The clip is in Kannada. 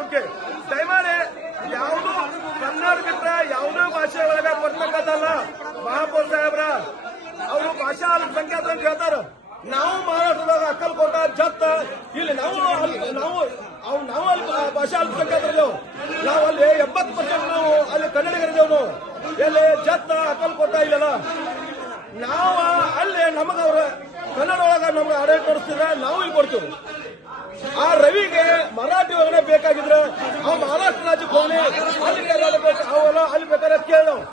ಓಕೆ ದಯಮಾಡಿ ಯಾವುದು ಬಿಟ್ರೆ ಯಾವುದೇ ಭಾಷೆ ಒಳಗ ಬರ್ತಕ್ಕಂಥಲ್ಲ ಮಹಾಪೌರ್ ಸಾಹೇಬ್ರ, ಅವರು ಭಾಷಾ ಅಲ್ಪಸಂಖ್ಯಾತ ಅಂತ ಹೇಳ್ತಾರ. ನಾವು ಮಹಾರಾಷ್ಟ್ರದಾಗ ಅಕ್ಕಲ್ಕೋಟ, ಜತ್ತ, ಇಲ್ಲಿ ನಾವು ನಾವು ಅವ್ ನಾವು ಅಲ್ಲಿ ಭಾಷಾ ಅಲ್ಪಸಂಖ್ಯಾತರಿದ್ದೇವು. ನಾವು ಅಲ್ಲಿ ಎಪ್ಪತ್ತು ಪರ್ಸೆಂಟ್ ನಾವು ಅಲ್ಲಿ ಕನ್ನಡಿಗರಿದ್ದೇವೆ ಎಲ್ಲಿ ಜತ್ತ, ಅಕ್ಕಲ್ಕೋಟ ಇಲ್ಲೆಲ್ಲ. ನಾವು ಅಲ್ಲಿ ನಮಗ ಅವ್ರ ಕನ್ನಡ ಒಳಗ ನಮ್ಗೆ ಆಡಳಿತ ನಡೆಸ್ತಿದ್ರೆ ನಾವು ಇಲ್ಲಿ ಕೊಡ್ತೀವಿ. ಆ ರವಿಗೆ ಮರಾಠಿ ಒಳಗಡೆ ಬೇಕಾಗಿದ್ರೆ ಆ ಮಹಾರಾಷ್ಟ್ರ ರಾಜ್ಯ ಹೋಗಿ ಅಲ್ಲಿ ಬೇಕಾದ್ರೆ ಅವೆಲ್ಲ ಅಲ್ಲಿ ಬೇಕಾದ್ರೆ ಕೇಳಿ.